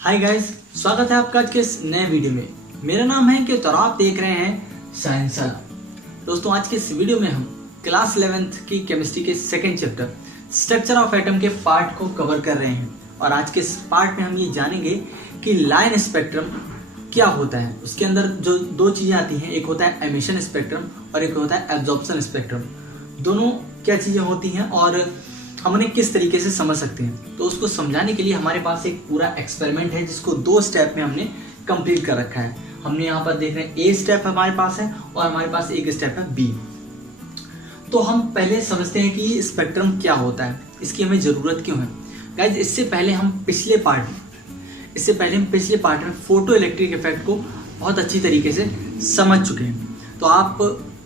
Hi guys, स्वागत है आपका आज के इस नए वीडियो में। मेरा नाम है अंकित और आप देख रहे हैं साइंस वाला। दोस्तों, आज के इस वीडियो में हम क्लास 11th की केमिस्ट्री के second chapter structure of atom के पार्ट को कवर कर रहे हैं। और आज के इस पार्ट में हम ये जानेंगे कि लाइन स्पेक्ट्रम क्या होता है। उसके अंदर जो दो चीजें आती हैं, एक होता है एमिशन स्पेक्ट्रम और एक होता है एब्जॉर्प्शन स्पेक्ट्रम। दोनों क्या चीजें होती हैं और हम उन्हें किस तरीके से समझ सकते हैं। तो उसको समझाने के लिए हमारे पास एक पूरा एक्सपेरिमेंट है जिसको 2 स्टेप में हमने कंप्लीट कर रखा है। हमने यहाँ पर देख रहे हैं ए स्टेप हमारे पास है और हमारे पास एक स्टेप है बी। तो हम पहले समझते हैं कि स्पेक्ट्रम क्या होता है, इसकी हमें जरूरत क्यों है। गाइज, इससे पहले हम पिछले पार्ट में फोटो इलेक्ट्रिक इफेक्ट को बहुत अच्छी तरीके से समझ चुके हैं। तो आप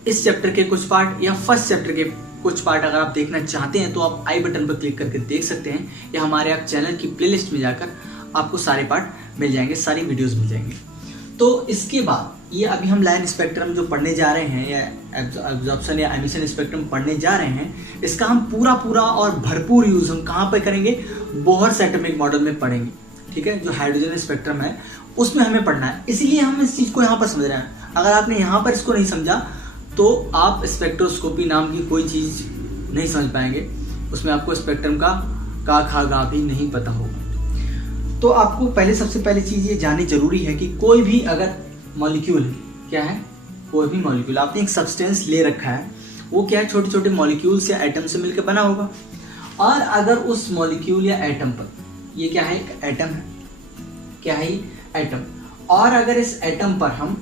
इस चैप्टर के कुछ पार्ट या फर्स्ट चैप्टर के कुछ पार्ट अगर आप देखना चाहते हैं तो आप आई बटन पर क्लिक करके देख सकते हैं, या हमारे आप चैनल की प्लेलिस्ट में जाकर आपको सारे पार्ट मिल जाएंगे, सारी वीडियोस मिल जाएंगे। तो इसके बाद ये अभी हम लाइन स्पेक्ट्रम जो पढ़ने जा रहे हैं या एब्जॉर्प्शन या एमिशन स्पेक्ट्रम पढ़ने जा रहे हैं, इसका हम पूरा और भरपूर यूज हम कहाँ पर करेंगे, बोहर्स एटॉमिक मॉडल में पढ़ेंगे। ठीक है, जो हाइड्रोजन स्पेक्ट्रम है उसमें हमें पढ़ना है, इसलिए हम इस चीज को यहाँ पर समझ रहे हैं। अगर आपने यहाँ पर इसको नहीं समझा तो आप स्पेक्ट्रोस्कोपी नाम की कोई चीज नहीं समझ पाएंगे। उसमें आपको स्पेक्ट्रम का खा गा भी नहीं पता होगा। तो आपको सबसे पहले चीज ये जाननी जरूरी है कि कोई भी अगर मॉलिक्यूल है, क्या है, कोई भी मॉलिक्यूल आपने एक सब्सटेंस ले रखा है, वो क्या है, छोटे छोटे मॉलिक्यूल्स या एटम से मिलकर बना होगा। और अगर उस मॉलिक्यूल या एटम पर, ये क्या है, एक एटम है, क्या है, एटम, और अगर इस एटम पर हम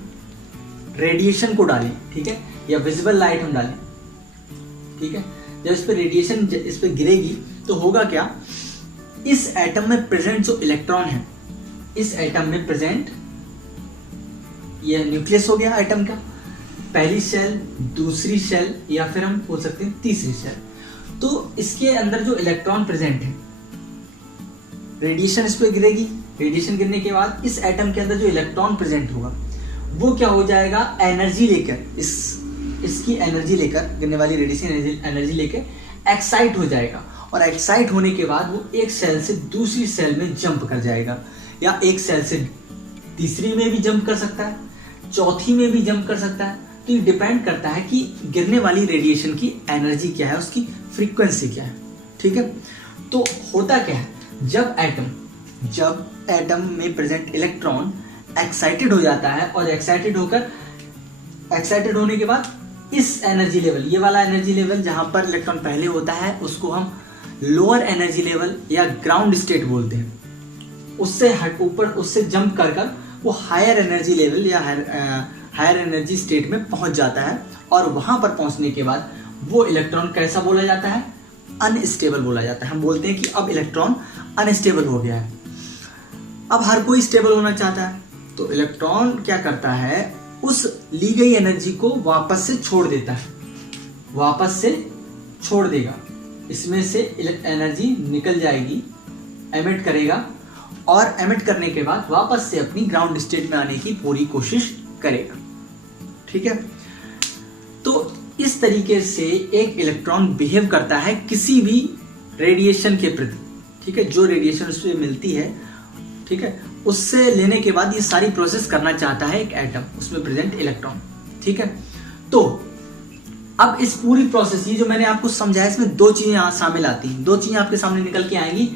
रेडिएशन को डालें, ठीक है, या विजिबल लाइट हम डालें, ठीक है, जब इस पर रेडिएशन इस पर गिरेगी तो होगा क्या, इस एटम में प्रेजेंट जो इलेक्ट्रॉन है, इस एटम में प्रेजेंट, ये न्यूक्लियस हो गया एटम का, पहली सेल, दूसरी सेल, या फिर हम बोल सकते हैं तीसरी सेल। तो इसके अंदर जो इलेक्ट्रॉन प्रेजेंट है, रेडिएशन इस पर गिरेगी, रेडिएशन गिरने के बाद इस एटम के अंदर जो इलेक्ट्रॉन प्रेजेंट होगा वो क्या हो जाएगा, एनर्जी लेकर, इसकी एनर्जी लेकर, गिरने वाली रेडिएशन एनर्जी लेकर एक्साइट हो जाएगा। और एक्साइट होने के बाद वो एक सेल से दूसरी सेल में जंप कर जाएगा, या एक सेल से तीसरी में भी जंप कर सकता है, चौथी में भी जंप कर सकता है। तो ये डिपेंड करता है कि गिरने वाली रेडिएशन की एनर्जी क्या है, उसकी फ्रीक्वेंसी क्या है। ठीक है, तो होता क्या है, जब एटम में प्रेजेंट इलेक्ट्रॉन एक्साइटेड हो जाता है, और एक्साइटेड होने के बाद इस एनर्जी लेवल, ये वाला एनर्जी लेवल जहां पर इलेक्ट्रॉन पहले होता है, उसको हम लोअर एनर्जी लेवल या ग्राउंड स्टेट बोलते हैं। उससे ऊपर, उससे जंप कर वो हायर एनर्जी लेवल या हायर एनर्जी स्टेट में पहुंच जाता है। और वहां पर पहुंचने के बाद वो इलेक्ट्रॉन कैसा बोला जाता है, अनस्टेबल बोला जाता है। हम बोलते हैं कि अब इलेक्ट्रॉन अनस्टेबल हो गया है। अब हर कोई स्टेबल होना चाहता है, तो इलेक्ट्रॉन क्या करता है, उस ली गई एनर्जी को वापस से छोड़ देता है, वापस से छोड़ देगा, इसमें से एनर्जी निकल जाएगी, एमिट करेगा, और एमिट करने के बाद वापस से अपनी ग्राउंड स्टेट में आने की पूरी कोशिश करेगा। ठीक है, तो इस तरीके से एक इलेक्ट्रॉन बिहेव करता है किसी भी रेडिएशन के प्रति। ठीक है, जो रेडिएशन उससे मिलती है, ठीक है, उससे लेने के बाद ये सारी प्रोसेस करना चाहता है एक एटम, उसमें प्रेजेंट इलेक्ट्रॉन। ठीक है, तो अब इस पूरी प्रोसेस, ये जो मैंने आपको समझाया, इसमें 2 चीजें यहां शामिल आती हैं, 2 चीजें आपके सामने निकल के आएंगी,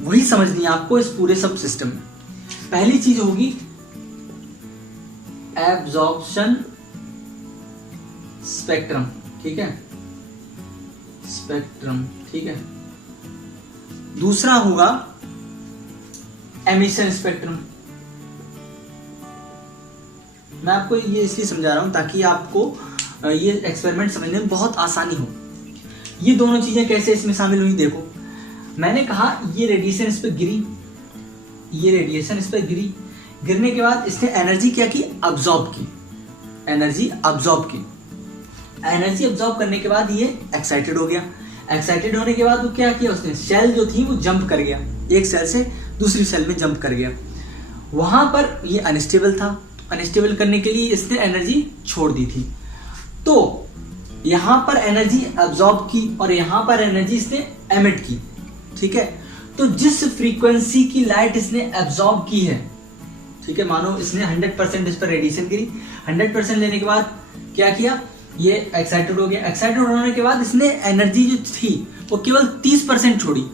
वही समझनी है आपको इस पूरे सब सिस्टम में। पहली चीज होगी एब्जॉर्प्शन स्पेक्ट्रम, ठीक है, स्पेक्ट्रम, ठीक है। दूसरा होगा एमिशन स्पेक्ट्रम। मैं आपको ये इसलिए समझा रहा हूं ताकि आपको ये एक्सपेरिमेंट समझने में बहुत आसानी हो। ये दोनों चीजें कैसे इसमें शामिल हुई, देखो, मैंने कहा ये रेडिएशन इस पे गिरी, ये रेडिएशन इस पे गिरी, गिरने के बाद इसने एनर्जी क्या की, अब्सॉर्ब की, एनर्जी अब्सॉर्ब करने के बाद ये एक्साइटेड हो गया। एक्साइटेड होने के बाद वो क्या किया, उसने सेल जो थी वो जंप कर गया, एक सेल से दूसरी सेल में जंप कर गया। वहां पर ये अनस्टेबल था, अनस्टेबल करने के लिए इसने एनर्जी छोड़ दी थी। तो यहां पर एनर्जी अब्सॉर्ब की और यहां पर एनर्जी इसने एमिट की। ठीक है, तो जिस फ्रीक्वेंसी की लाइट इसने एब्जॉर्ब की है, ठीक है, मानो इसने 100% इस पर रेडिएशन गिरी, 100% लेने के बाद क्या किया, ये एक्साइटेड हो गया। एक्साइटेड होने के बाद इसने एनर्जी जो थी वो केवल 30% छोड़ी।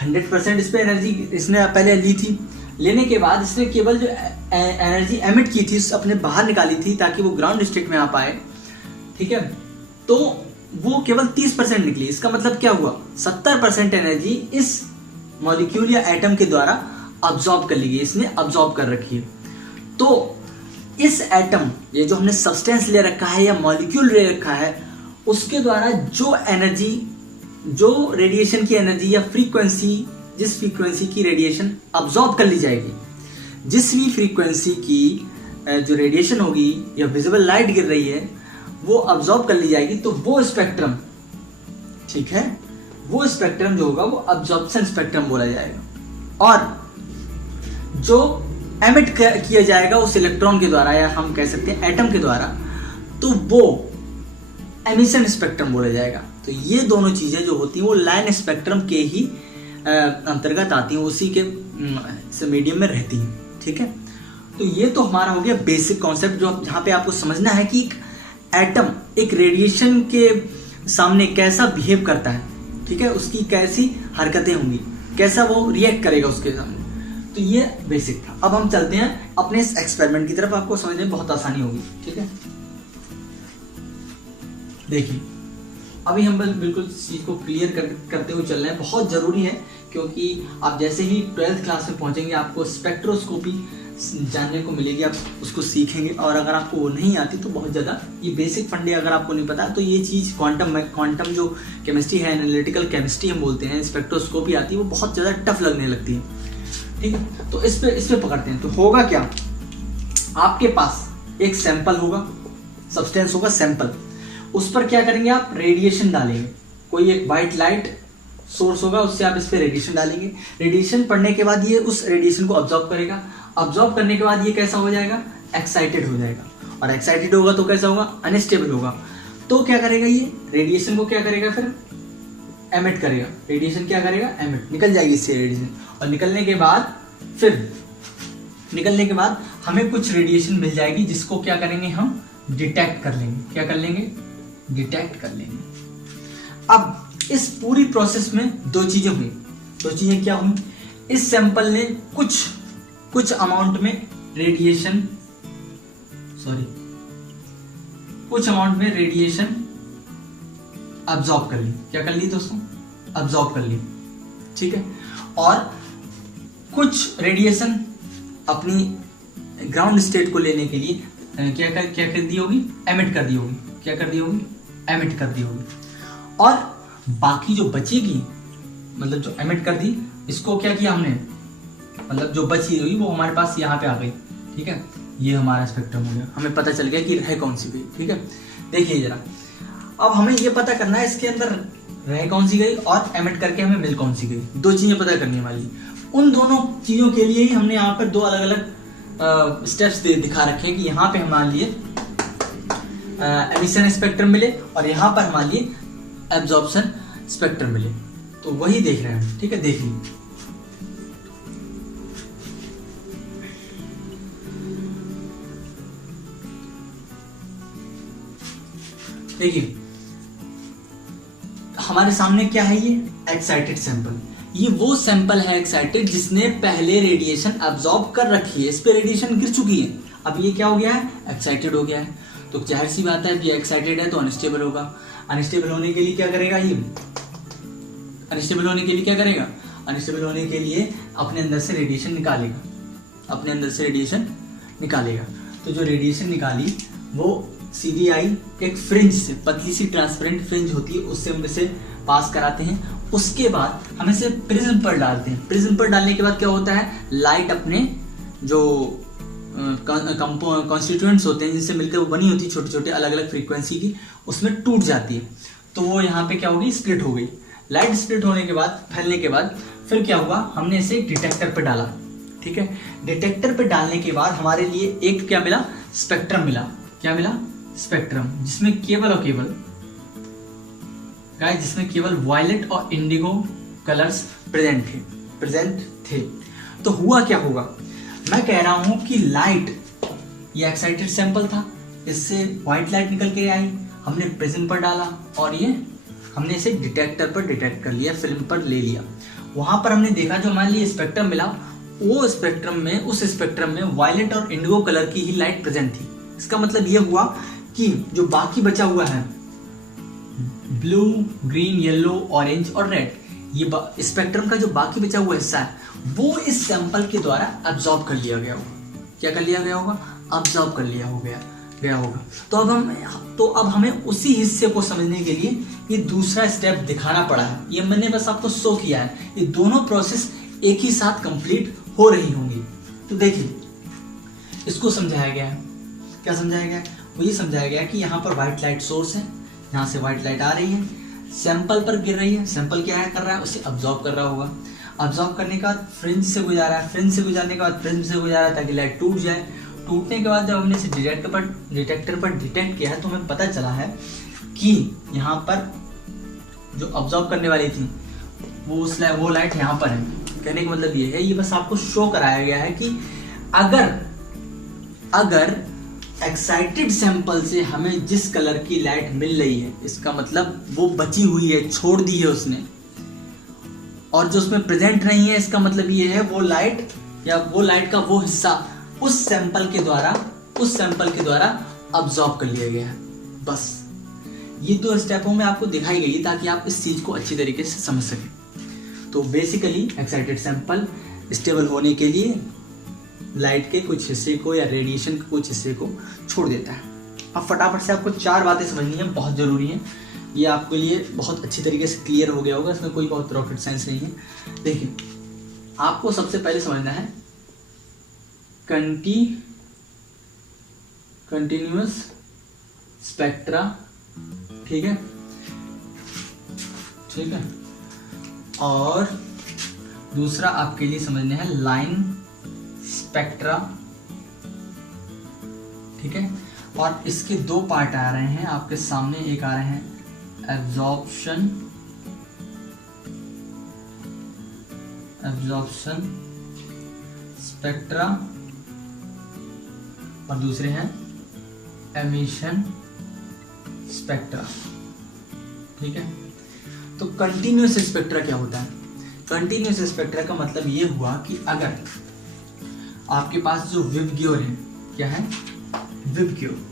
100% इस पे एनर्जी इसने पहले ली थी, लेने के बाद इसने केवल जो एनर्जी एमिट की थी अपने बाहर निकाली थी ताकि वो ग्राउंड स्टेट में आ पाए, ठीक है, तो वो केवल 30% निकली। इसका मतलब क्या हुआ, 70% एनर्जी इस मॉलिक्यूल या एटम के द्वारा अब्सॉर्ब कर ली गई, इसने अब्सॉर्ब कर रखी है। तो इस एटम, ये जो हमने सब्सटेंस ले रखा है या मॉलिक्यूल ले रखा है, उसके द्वारा जो एनर्जी, जो रेडिएशन की एनर्जी या फ्रीक्वेंसी, जिस फ्रीक्वेंसी की रेडिएशन अब्सॉर्ब कर ली जाएगी, जिस भी फ्रीक्वेंसी की जो रेडिएशन होगी या विजिबल लाइट गिर रही है वो अब्सॉर्ब कर ली जाएगी, तो वो स्पेक्ट्रम, ठीक है, वो स्पेक्ट्रम जो होगा वो अब्सॉर्प्शन स्पेक्ट्रम बोला जाएगा। और जो एमिट किया जाएगा उस इलेक्ट्रॉन के द्वारा, या हम कह सकते हैं एटम के द्वारा, तो वो एमिशन स्पेक्ट्रम बोला जाएगा। तो ये दोनों चीजें जो होती हैं वो लाइन स्पेक्ट्रम के ही अंतर्गत आती हैं, उसी के मीडियम में रहती हैं, ठीक है। तो ये तो हमारा हो गया बेसिक कॉन्सेप्ट, जो जहाँ पे आपको समझना है कि एक एटम एक रेडिएशन के सामने कैसा बिहेव करता है, ठीक है, उसकी कैसी हरकतें होंगी, कैसा वो रिएक्ट करेगा उसके सामने। तो ये बेसिक था। अब हम चलते हैं अपने इस एक्सपेरिमेंट की तरफ, आपको समझने में बहुत आसानी होगी, ठीक है। देखिए, अभी हम बिल्कुल चीज को क्लियर करते हुए चल रहे हैं, बहुत जरूरी है, क्योंकि आप जैसे ही 12th क्लास में पहुंचेंगे आपको स्पेक्ट्रोस्कोपी जानने को मिलेगी, आप उसको सीखेंगे। और अगर आपको वो नहीं आती तो बहुत ज़्यादा ये बेसिक फंडे अगर आपको नहीं पता तो ये चीज़ क्वांटम जो केमिस्ट्री है, एनालिटिकल केमिस्ट्री हम बोलते हैं, स्पेक्ट्रोस्कोपी आती है, वो बहुत ज़्यादा टफ लगने लगती है, ठीक है। तो इस पे पकड़ते हैं। तो होगा क्या, आपके पास एक सैंपल होगा, सब्सटेंस होगा सैंपल, उस पर क्या करेंगे आप, रेडिएशन डालेंगे। कोई एक वाइट लाइट सोर्स होगा, उससे आप इस पर रेडिएशन डालेंगे। रेडिएशन पड़ने के बाद ये उस रेडिएशन को ऑब्जॉर्व करेगा। ऑब्जॉर्व करने के बाद ये कैसा हो जाएगा, एक्साइटेड हो जाएगा। और एक्साइटेड होगा तो कैसा होगा, अनस्टेबल होगा। तो क्या करेगा, ये रेडिएशन को क्या करेगा, फिर एमिट करेगा। रेडिएशन क्या करेगा, एमिट, निकल जाएगी इससे रेडिएशन। और निकलने के बाद हमें कुछ रेडिएशन मिल जाएगी, जिसको क्या करेंगे, हम डिटेक्ट कर लेंगे। क्या कर लेंगे, डिटेक्ट कर लेंगे। अब इस पूरी प्रोसेस में दो चीजें हुई। दो चीजें क्या हुई, इस सैंपल ने कुछ अमाउंट में रेडिएशन अब्सॉर्ब कर ली। क्या कर ली दोस्तों, अब्सॉर्ब कर ली, ठीक है। और कुछ रेडिएशन अपनी ग्राउंड स्टेट को लेने के लिए क्या कर दी होगी, एमिट कर दी होगी। क्या कर दी होगी, एमिट कर दी होगी। और बाकी जो बचेगी, मतलब जो एमिट कर दी, इसको क्या किया हमने, मतलब जो बची हुई वो हमारे पास यहाँ पे आ गई, ठीक है। ये हमारा स्पेक्ट्रम हो गया, हमें पता चल गया कि रह कौन सी गई, ठीक है। देखिए जरा, अब हमें ये पता करना है इसके अंदर रह कौन सी गई और एमिट करके हमें मिल कौन सी गई। दो चीजें पता करनी वाली। उन दोनों चीजों के लिए ही हमने यहाँ पर दो अलग अलग स्टेप्स दिखा रखे हैं कि यहाँ पे हमारे लिए एमिशन स्पेक्ट्रम मिले और यहाँ पर हमारे लिए एब्जॉर्प्शन स्पेक्ट्रम मिले। तो वही देख रहे हैं, ठीक है। देखिए, देखिए हमारे सामने क्या है, ये एक्साइटेड सैंपल। ये वो सैंपल है एक्साइटेड जिसने पहले रेडिएशन अब्सॉर्ब कर रखी है, इस पे रेडिएशन गिर चुकी है। अब ये क्या हो गया है, एक्साइटेड हो गया है। तो जाहिर सी बात है कि एक्साइटेड है तो अनस्टेबल होगा। अनस्टेबल होने के लिए क्या करेगा, ये अनस्टेबल होने के लिए क्या करेगा, अनस्टेबल होने के लिए अपने अंदर से रेडिएशन निकालेगा, अपने अंदर से रेडिएशन निकालेगा। तो जो रेडिएशन निकाली वो सीधी आई एक फ्रिंज से, पतली सी ट्रांसपेरेंट फ्रिंज होती है, उससे हम इसे पास कराते हैं। उसके बाद हम इसे प्रिज्म पर डालते हैं। प्रिज्म पर डालने के बाद क्या होता है, लाइट अपने जो कॉन्स्टिट्यूएंट्स होते हैं जिनसे मिलकर वो बनी होती है छोटे छोटे अलग अलग फ्रीक्वेंसी की, उसमें टूट जाती है। तो वो यहाँ पे क्या होगी, स्प्लिट हो गई। लाइट स्प्लिट होने के बाद, फैलने के बाद फिर क्या हुआ, हमने इसे डिटेक्टर पे डाला, ठीक है। डिटेक्टर पे डालने के बाद हमारे लिए एक क्या मिला, स्पेक्ट्रम मिला। क्या मिला, स्पेक्ट्रम, जिसमें केवल और केवल गाइस, जिसमें केवल वायलेट और इंडिगो कलर्स प्रेजेंट थे। तो हुआ क्या होगा, मैं कह रहा हूं कि लाइट, ये एक्साइटेड सैंपल था, इससे व्हाइट लाइट निकल के आई, हमने प्रिज्म पर डाला और ये हमने इसे डिटेक्टर पर डिटेक्ट कर लिया, फिल्म पर ले लिया। वहां पर हमने देखा जो हमारे लिए स्पेक्ट्रम मिला, वो स्पेक्ट्रम में, उस स्पेक्ट्रम में वायलेट और इंडिगो कलर की ही लाइट प्रेजेंट थी। इसका मतलब ये हुआ कि जो बाकी बचा हुआ है ब्लू, ग्रीन, येलो, ऑरेंज और रेड, ये स्पेक्ट्रम का जो बाकी बचा हुआ हिस्सा है वो इस सैंपल के द्वारा अब्सॉर्ब कर लिया गया होगा। क्या कर लिया गया होगा? अब्सॉर्ब कर लिया होगा। तो अब हमें उसी हिस्से को समझने के लिए ये दूसरा स्टेप दिखाना पड़ा है। ये मैंने बस आपको शो किया है, ये दोनों प्रोसेस एक ही साथ कंप्लीट हो रही होंगी। तो देखिए, इसको समझाया गया है। क्या समझाया गया है? वो ये समझाया गया कि यहाँ पर व्हाइट लाइट सोर्स है, यहाँ से व्हाइट लाइट आ रही है, सैंपल पर गिर रही है, सैंपल क्या है कर रहा है, उसे अब्सॉर्ब कर रहा होगा। अब्सॉर्ब करने के बाद फ्रिंज से गुजारा है, फ्रिंज से गुजारने के बाद प्रिज्म से गुजारा ताकि लाइट टूट जाए। टूटने के बाद जब हमने इसे डिटेक्टर पर डिटेक्ट किया है तो हमें पता चला है कि यहाँ पर जो अब्सॉर्ब करने वाली थी वो लाइट यहाँ पर है। कहने का मतलब ये है, ये बस आपको शो कराया गया है कि अगर एक्साइटेड सैंपल से हमें जिस कलर की लाइट मिल रही है, इसका मतलब वो बची हुई है, छोड़ दी है उसने, और जो उसमें प्रेजेंट नहीं है, इसका मतलब ये है वो लाइट या वो लाइट का वो हिस्सा उस सैंपल के द्वारा अब्सॉर्ब कर लिया गया है। बस ये दो स्टेपों में आपको दिखाई गई ताकि आप इस चीज को अच्छी तरीके से समझ सकें। तो बेसिकली एक्साइटेड सैंपल स्टेबल होने के लिए लाइट के कुछ हिस्से को या रेडिएशन के कुछ हिस्से को छोड़ देता है। अब फटाफट से आपको 4 बातें समझनी है, बहुत जरूरी है। ये आपके लिए बहुत अच्छी तरीके से क्लियर हो गया होगा, इसमें कोई बहुत रॉकेट साइंस नहीं है। देखिए, आपको सबसे पहले समझना है कंटिन्यूअस स्पेक्ट्रा। ठीक है, और दूसरा आपके लिए समझना है लाइन स्पेक्ट्रा। ठीक है, और इसके 2 पार्ट आ रहे हैं आपके सामने। एक आ रहे हैं एब्जॉर्प्शन स्पेक्ट्रा और दूसरे हैं एमिशन स्पेक्ट्रा। ठीक है, तो कंटिन्यूअस स्पेक्ट्रा क्या होता है? कंटिन्यूअस स्पेक्ट्रा का मतलब ये हुआ कि अगर आपके पास जो विबग्योर है, क्या है? विबग्योर।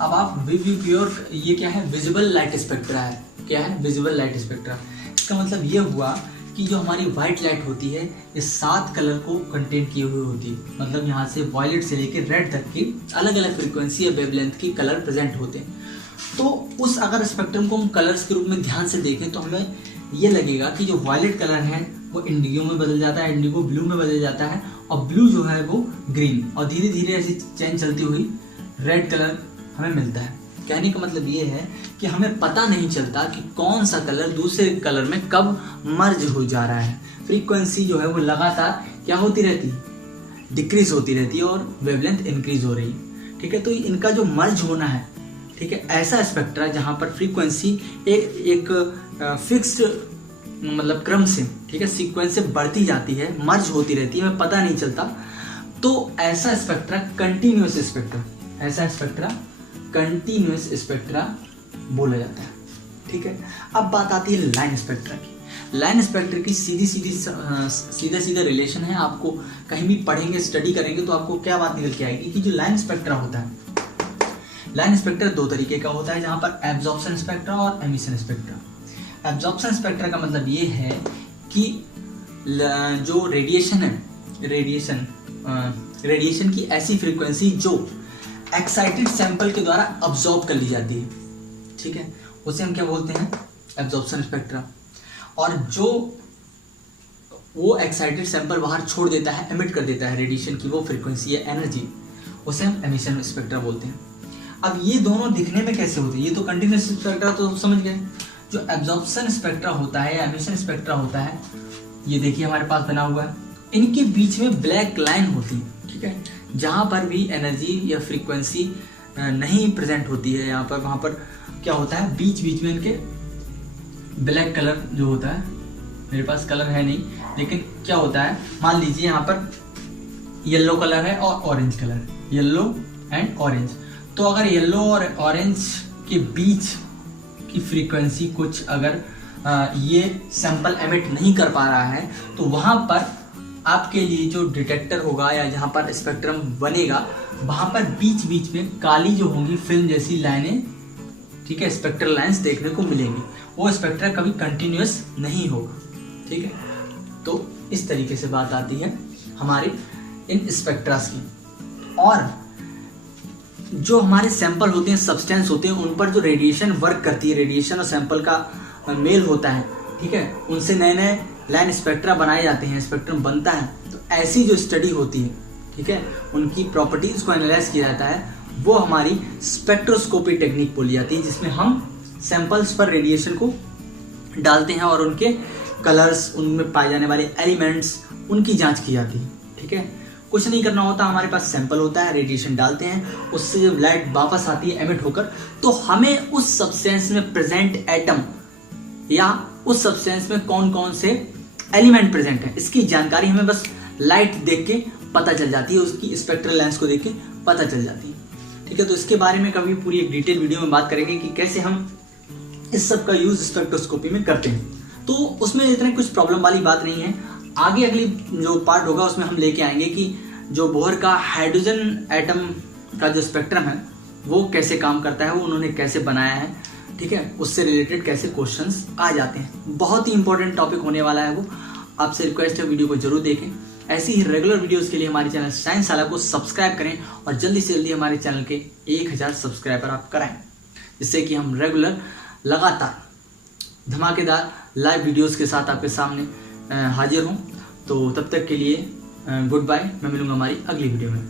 अब आप विबग्योर, ये क्या है? विजिबल लाइट स्पेक्ट्रा है। क्या है? Visible light spectra. इसका मतलब ये हुआ कि जो हमारी व्हाइट लाइट होती है, ये 7 कलर को कंटेन किए हुए होती है। मतलब यहाँ से वायलेट से लेकर रेड तक की अलग अलग फ्रीक्वेंसी या वेवलेंथ की कलर प्रेजेंट होते हैं। तो उस अगर स्पेक्ट्रम को हम कलर्स के रूप में ध्यान से देखें तो हमें ये लगेगा कि जो वायलेट कलर है वो इंडिगो में बदल जाता है, इंडिगो ब्लू में बदल जाता है, और ब्लू जो है वो ग्रीन, और धीरे धीरे ऐसी चेंज चलती हुई रेड कलर हमें मिलता है। कहने का मतलब ये है कि हमें पता नहीं चलता कि कौन सा कलर दूसरे कलर में कब मर्ज हो जा रहा है। फ्रीक्वेंसी जो है वो लगातार क्या होती रहती है? डिक्रीज होती रहती है, और वेवलेंथ इंक्रीज हो रही है। ठीक है, तो इनका जो मर्ज होना है, ठीक है, ऐसा स्पेक्ट्रा जहां पर फ्रीक्वेंसी एक फिक्स्ड मतलब क्रम से, ठीक है, सीक्वेंस से बढ़ती जाती है, मर्ज होती रहती है, हमें पता नहीं चलता, तो ऐसा स्पेक्ट्रा कंटिन्यूअस स्पेक्ट्रा बोला जाता है। ठीक है, अब बात आती है लाइन स्पेक्ट्रा की। लाइन स्पेक्ट्रा की सीधा रिलेशन है। आपको कहीं भी पढ़ेंगे, स्टडी करेंगे तो आपको क्या बात निकल के आएगी कि जो लाइन स्पेक्ट्रा होता है, लाइन स्पेक्ट्रा 2 तरीके का होता है, जहां पर एब्जॉर्प्शन स्पेक्ट्रा और एमिशन स्पेक्ट्रा। एब्जॉर्प्शन स्पेक्ट्रा का मतलब ये है कि जो रेडिएशन है, रेडिएशन की ऐसी फ्रीक्वेंसी जो एक्साइटेड सैंपल के द्वारा अब्सॉर्ब कर ली जाती है। ठीक है, उसे हम क्या बोलते हैं? Absorption spectra. और जो वो एक्साइटेड सैंपल बाहर छोड़ देता है, एमिट कर देता है रेडिएशन की वो फ्रीक्वेंसी या एनर्जी, उसे हम एमिशन स्पेक्ट्रा बोलते हैं। अब ये दोनों दिखने में कैसे होते हैं? ये तो कंटिन्यूअस स्पेक्ट्रा तो समझ गए। जो एब्जॉर्प्शन स्पेक्ट्रा होता है या एमिशन स्पेक्ट्रा होता है, ये देखिए हमारे पास बना हुआ है, इनके बीच में ब्लैक लाइन होती है। ठीक है, जहां पर भी एनर्जी या फ्रीक्वेंसी नहीं प्रेजेंट होती है, यहाँ पर वहां पर क्या होता है, बीच बीच में इनके ब्लैक कलर जो होता है, मेरे पास कलर है नहीं, लेकिन क्या होता है, मान लीजिए यहाँ पर येलो कलर है और ऑरेंज कलर है, येलो एंड ऑरेंज। तो अगर येलो और ऑरेंज के बीच की फ्रीक्वेंसी कुछ अगर ये सैंपल एमिट नहीं कर पा रहा है, तो वहां पर आपके लिए जो डिटेक्टर होगा या जहां पर स्पेक्ट्रम बनेगा, वहां पर बीच बीच में काली जो होंगी फिल्म जैसी लाइनें, ठीक है, स्पेक्ट्रल लाइंस देखने को मिलेंगी। वो स्पेक्ट्रम कभी कंटिन्यूअस नहीं होगा, ठीक है। तो इस तरीके से बात आती है हमारे इन स्पेक्ट्रास की। और जो हमारे सैंपल होते हैं, सब्सटेंस होते हैं, उन पर जो रेडिएशन वर्क करती है, रेडिएशन और सैंपल का मेल होता है, ठीक है, उनसे नए नए लाइन स्पेक्ट्रा बनाए जाते हैं, स्पेक्ट्रम बनता है। तो ऐसी जो स्टडी होती है, ठीक है, उनकी प्रॉपर्टीज को एनालाइज किया जाता है, वो हमारी स्पेक्ट्रोस्कोपी टेक्निक बोली जाती है, जिसमें हम सैंपल्स पर रेडिएशन को डालते हैं और उनके कलर्स, उनमें पाए जाने वाले एलिमेंट्स, उनकी जांच की जाती है, ठीक है। कुछ नहीं करना होता, हमारे पास सैंपल होता है, रेडिएशन डालते हैं, उससे जब लाइट वापस आती है एमिट होकर, तो हमें उस सब्सटेंस में प्रेजेंट एटम या उस सब्सटेंस में कौन कौन से एलिमेंट प्रेजेंट है, इसकी जानकारी हमें बस लाइट देख के पता चल जाती है, उसकी स्पेक्ट्रल लेंस को देख के पता चल जाती है, ठीक है। तो इसके बारे में कभी पूरी एक डिटेल वीडियो में बात करेंगे कि कैसे हम इस सब का यूज स्पेक्ट्रोस्कोपी में करते हैं। तो उसमें इतने कुछ प्रॉब्लम वाली बात नहीं है। आगे अगली जो पार्ट होगा उसमें हम लेके आएंगे कि जो बोहर का हाइड्रोजन एटम का जो स्पेक्ट्रम है वो कैसे काम करता है, वो उन्होंने कैसे बनाया है, ठीक है, उससे रिलेटेड कैसे क्वेश्चंस आ जाते हैं। बहुत ही इंपॉर्टेंट टॉपिक होने वाला है वो। आपसे रिक्वेस्ट है वीडियो को जरूर देखें। ऐसी ही रेगुलर वीडियोस के लिए हमारे चैनल साइंसशाला को सब्सक्राइब करें और जल्दी से जल्दी हमारे चैनल के 1000 सब्सक्राइबर आप कराएं, जिससे कि हम रेगुलर लगातार धमाकेदार लाइव वीडियोस के साथ आपके सामने हाजिर हूँ। तो तब तक के लिए गुड बाय। मैं मिलूंगा हमारी अगली वीडियो में।